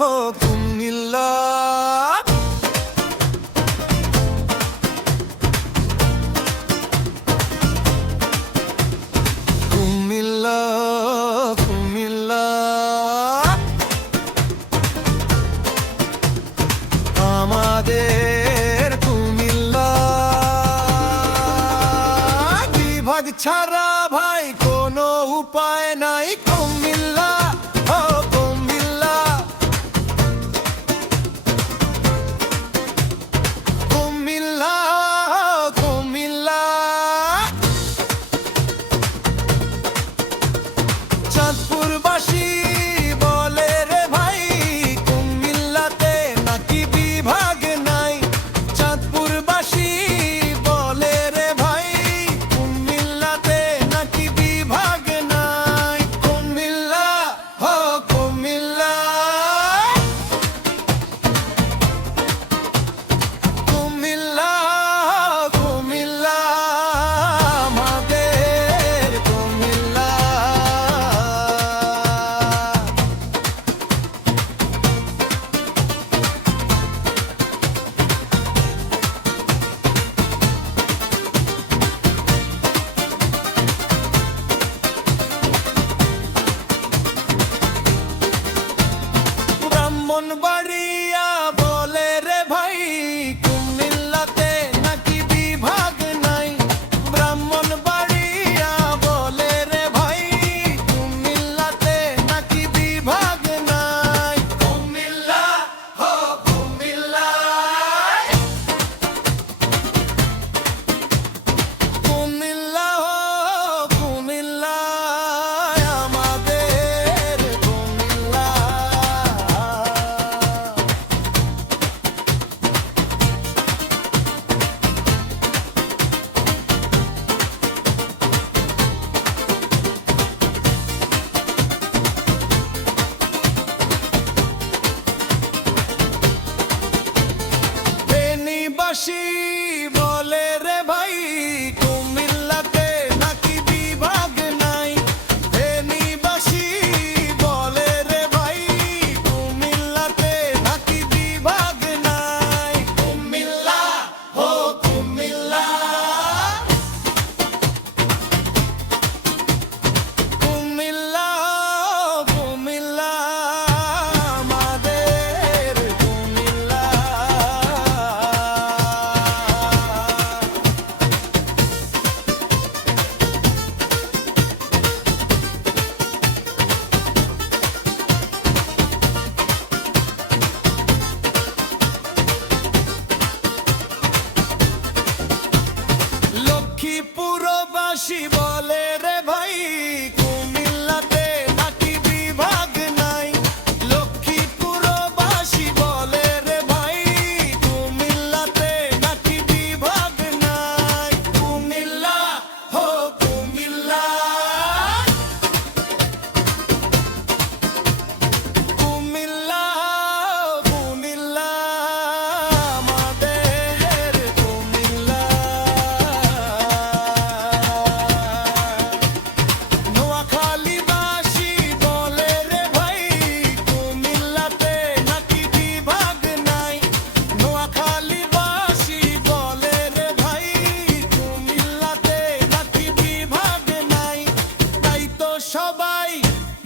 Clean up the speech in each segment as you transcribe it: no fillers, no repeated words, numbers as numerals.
হো কুমিল্লা। কুমিল্লা কুমিল্লা আমাদের কুমিল্লা, বিভাগ ছাড়া ভাই কোনো উপায় নাই। কুমিল্লা ও কুমিল্লা, কুমিল্লা কুমিল্লা। চাঁদপুরবাসী বলে রে ভাই, কুমিল্লাতে নাকি বিভাগ নাই। চাঁদপুরবাসী বলে রে ভাই, কুমিল্লাতে নাকি বিভাগ নাই। কুমিল্লা হো কুমিল্লা, কুমিল্লা কুমিল্লা আমাদের কুমিল্লা। ব্রাহ্মণবাড়িয়া বলে রে ভাই, কুমিল্লাতে নাকি বিভাগ নাই। ব্রাহ্মণবাড়িয়া বলে রে ভাই, কুমিল্লাতে নাকি বিভাগ নাই। কুমিল্লা হো কুমিল্লা, কুমিল্লা হো কুমিল্লা আমাদের কুমিল্লা। ফেনীবাসী বলে রে ভাই, কুমিল্লাতে নাকি বিভাগ নাই। ফেনীবাসী বলে রে ভাই, কুমিল্লাতে নাকি বিভাগ নাই। কুমিল্লা হো কুমিল্লা, কুমিল্লা কুমিল্লা আমাদের কুমিল্লা। লক্ষ্মীপুরবাসী বলে রে ভাই, কুমিল্লাতে নাকি বিভাগ নাই। লক্ষ্মীপুরবাসী বলে রে ভাই, কুমিল্লাতে নাকি বিভাগ নাই। কুমিল্লা হো কুমিল্লা, কুমিল্লা কুমিল্লা আমাদের কুমিল্লা। নোয়াখালীবাসী বলে রে ভাই, কুমিল্লাতে নাকি বিভাগ নাই। নোয়াখালীবাসী বলে রে ভাই, কুমিল্লাতে নাকি বিভাগ নাই। তাই তো সবাই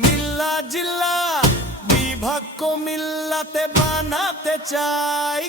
মিল্লা জিল্লা বিভাগ কুমিল্লাতে বানাতে চাই।